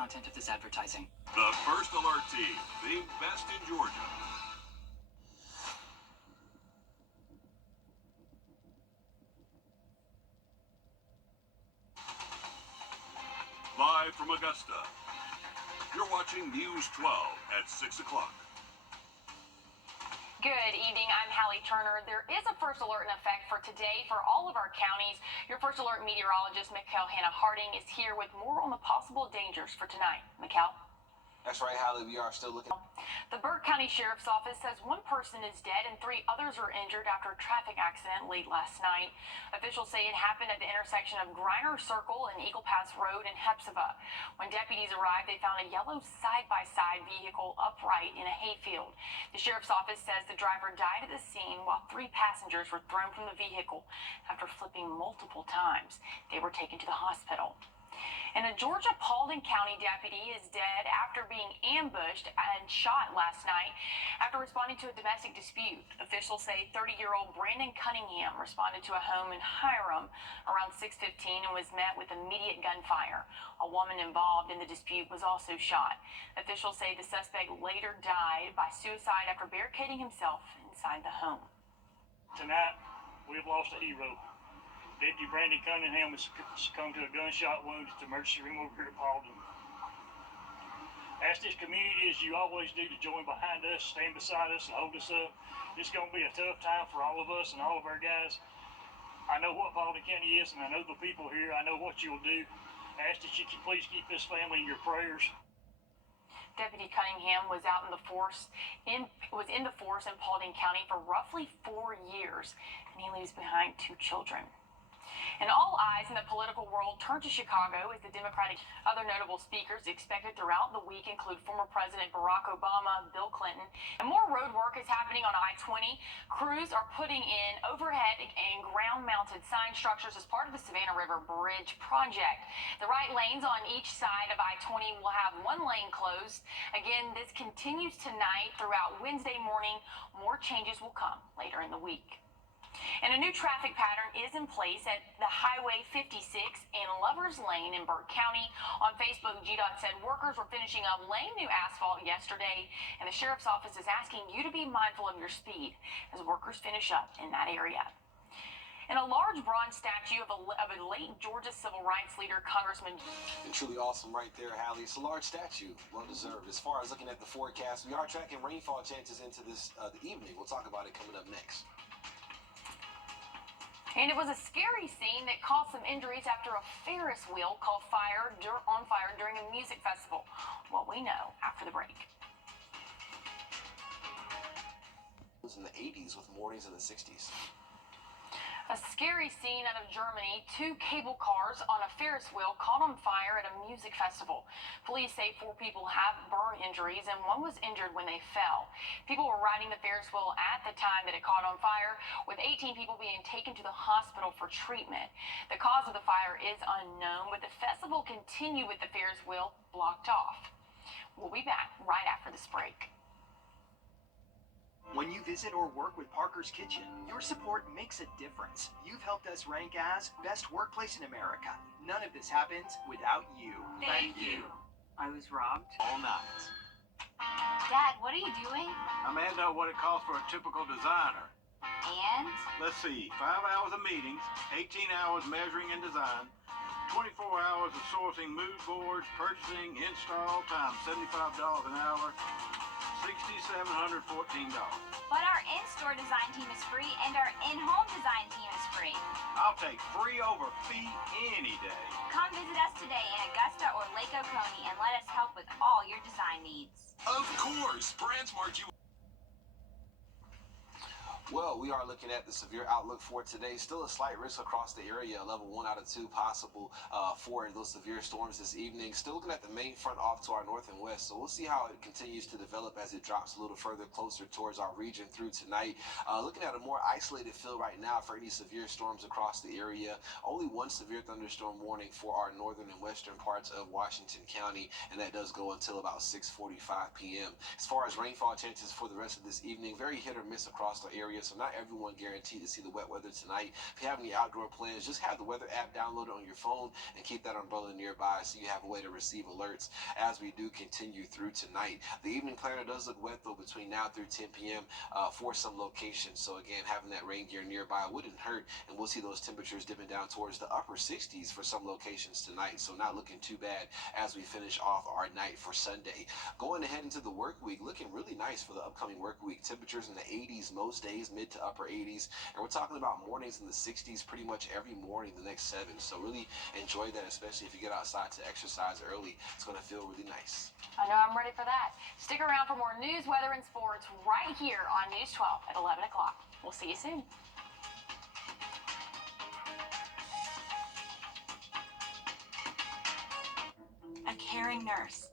content of this advertising. The First Alert team, the best in Georgia. Live from Augusta, you're watching News 12 at 6 o'clock. Good evening, I'm Hallie Turner. There is a first alert in effect for today for all of our counties. Your first alert meteorologist, Mikkel Hannah Harding, is here with more on the possible dangers for tonight. Mikkel? That's right, Hallie. We are still looking. The Burke County Sheriff's Office says one person is dead and 3 others are injured after a traffic accident late last night. Officials say it happened at the intersection of Griner Circle and Eagle Pass Road in Hepzibah. When deputies arrived, they found a yellow side-by-side vehicle upright in a hayfield. The Sheriff's Office says the driver died at the scene while 3 passengers were thrown from the vehicle after flipping multiple times. They were taken to the hospital. And a Georgia Paulding County deputy is dead after being ambushed and shot last night after responding to a domestic dispute. Officials say 30-year-old Brandon Cunningham responded to a home in Hiram around 6:15 and was met with immediate gunfire. A woman involved in the dispute was also shot. Officials say the suspect later died by suicide after barricading himself inside the home. Tonight, we've lost a hero. Deputy Brandon Cunningham has succumbed to a gunshot wound at the emergency room over here at Paulding. Ask this community, as you always do, to join behind us, stand beside us, and hold us up. It's going to be a tough time for all of us and all of our guys. I know what Paulding County is, and I know the people here. I know what you'll do. Ask that you can please keep this family in your prayers. Deputy Cunningham was in the force in Paulding County for roughly 4 years, and he leaves behind 2 children. And all eyes in the political world turn to Chicago as the Democratic. Other notable speakers expected throughout the week include former President Barack Obama, Bill Clinton, and more road work is happening on I-20. Crews are putting in overhead and ground-mounted sign structures as part of the Savannah River Bridge project. The right lanes on each side of I-20 will have 1 lane closed. Again, this continues tonight throughout Wednesday morning. More changes will come later in the week. And a new traffic pattern is in place at the Highway 56 in Lovers Lane in Burke County. On Facebook, GDOT said workers were finishing up laying new asphalt yesterday, and the Sheriff's Office is asking you to be mindful of your speed as workers finish up in that area. And a large bronze statue of a late Georgia civil rights leader, Congressman. And truly awesome right there, Hallie. It's a large statue, well deserved. As far as looking at the forecast, we are tracking rainfall chances into this the evening. We'll talk about it coming up next. And it was a scary scene that caused some injuries after a Ferris wheel caught on fire during a music festival. What we know after the break. It was in the 80s with mornings in the 60s. A scary scene out of Germany. 2 cable cars on a Ferris wheel caught on fire at a music festival. Police say 4 people have burn injuries and 1 was injured when they fell. People were riding the Ferris wheel at the time that it caught on fire, with 18 people being taken to the hospital for treatment. The cause of the fire is unknown, but the festival continued with the Ferris wheel blocked off. We'll be back right after this break. When you visit or work with Parker's Kitchen, your support makes a difference. You've helped us rank as Best Workplace in America. None of this happens without you. Thank you. I was robbed. All night. Dad, what are you doing? I'm adding up what it costs for a typical designer. And? Let's see, 5 hours of meetings, 18 hours measuring and design, 24 hours of sourcing mood boards, purchasing, install, times $75 an hour, $6,714. But our in-store design team is free and our in-home design team is free. I'll take free over fee any day. Come visit us today in Augusta or Lake Oconee and let us help with all your design needs. Of course, BrandsMart. Well, we are looking at the severe outlook for today. Still a slight risk across the area, level 1 out of 2 possible for those severe storms this evening. Still looking at the main front off to our north and west, so we'll see how it continues to develop as it drops a little further closer towards our region through tonight. Looking at a more isolated field right now for any severe storms across the area. Only 1 severe thunderstorm warning for our northern and western parts of Washington County, and that does go until about 6:45 p.m. As far as rainfall chances for the rest of this evening, very hit or miss across the area. area, so not everyone guaranteed to see the wet weather tonight. If you have any outdoor plans, just have the weather app downloaded on your phone and keep that umbrella nearby so you have a way to receive alerts as we do continue through tonight. The evening planner does look wet though between now through 10 p.m. For some locations. So again, having that rain gear nearby wouldn't hurt, and we'll see those temperatures dipping down towards the upper 60s for some locations tonight. So not looking too bad as we finish off our night for Sunday. Going ahead into the work week, looking really nice for the upcoming work week. Temperatures in the 80s most days, mid to upper 80s, and we're talking about mornings in the 60s pretty much every morning the next 7. So really enjoy that, especially if you get outside to exercise early. It's going to feel really nice. I know I'm ready for that. Stick around for more news, weather, and sports right here on News 12 at 11 o'clock. We'll see you soon. A caring nurse